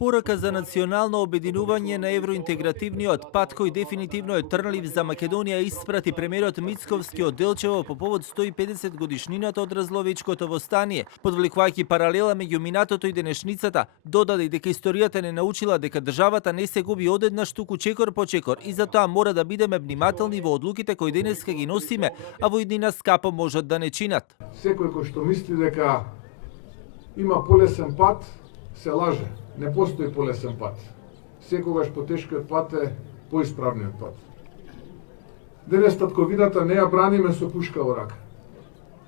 Порака за национално обединување на евроинтегративниот пат кој дефинитивно е трналив за Македонија испрати премиерот Мицковски од Делчево по повод 150 годишнината од Разловичкото востание. Подвлекувајќи паралела меѓу минатото и денешницата, додаде дека историјата не научила дека државата не се губи одеднаш туку чекор по чекор и затоа мора да бидеме внимателни во одлуките кои денеска ги носиме, а во иднина скапо можат да не чинат. Секој кој што мисли дека има полесен пат, се лаже. Не постои полесен пат. Секогаш потешкиот пат е поисправниот пат. Денес татковината не ја браниме со пушка во рака.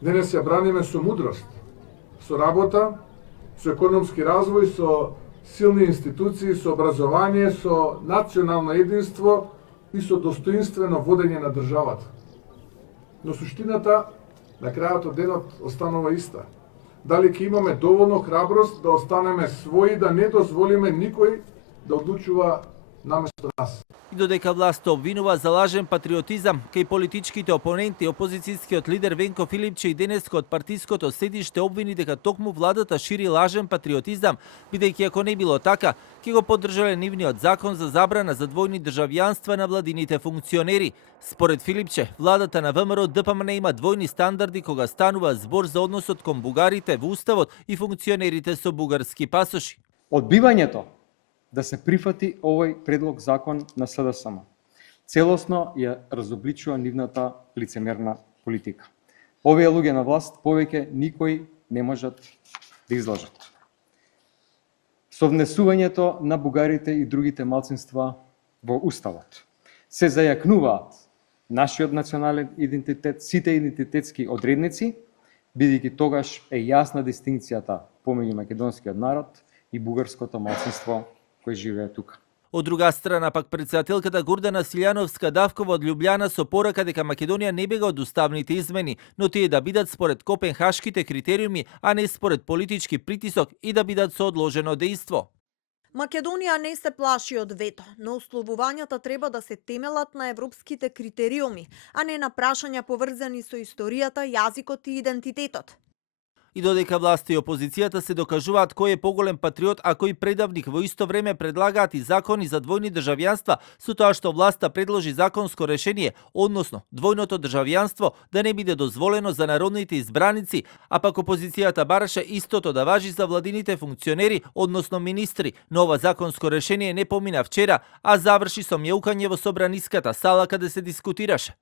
Денес ја браниме со мудрост, со работа, со економски развој, со силни институции, со образование, со национално единство и со достоинствено водење на државата. Но суштината на крајот од денот останува иста. Дали ќе имаме доволно храброст да останеме своји, да не дозволиме никој да одлучува наместо нас. И додека власта обвинува за лажен патриотизам, кај политичките опоненти, опозицијскиот лидер Венко Филипче и денеска од партиското седиште обвини дека токму владата шири лажен патриотизам, бидејќи ако не било така, ќе го поддржале нивниот закон за забрана за двојни државјанства на владините функционери. Според Филипче, владата на ВМРО ДПМН има двојни стандарди кога станува збор за односот кон бугарите во уставот и функционерите со бугарски пасоши. Одбивањето да се прифати овој предлог закон на СДСМ целосно ја разобличува нивната лицемерна политика. Овие луѓе на власт повеќе никој не можат да излажат. Со внесувањето на бугарите и другите малцинства во уставот се зајакнуваат нашиот национален идентитет, сите идентитетски одредници, бидејќи тогаш е јасна дистинкцијата помеѓу македонскиот народ и бугарското малцинство кој живее тука. Од друга страна, пак председателката Гордана Силјановска-Давкова од Лјубљана со порака дека Македонија не бега од уставните измени, но тие да бидат според копенхашките критериуми, а не според политички притисок и да бидат со одложено дејство. Македонија не се плаши од вето, но условувањата треба да се темелат на европските критериуми, а не на прашања поврзани со историјата, јазикот и идентитетот. И додека власта и опозицијата се докажуваат кој е поголем патриот, а кој предавник, во исто време предлагаат и закони за двојни државјанства, со тоа што власта предложи законско решение, односно двојното државјанство да не биде дозволено за народните избраници, а пак опозицијата бараше истото да важи за владините функционери, односно министри. Но ова законско решение не помина вчера, а заврши со мјаукање во собраниската сала каде се дискутираше.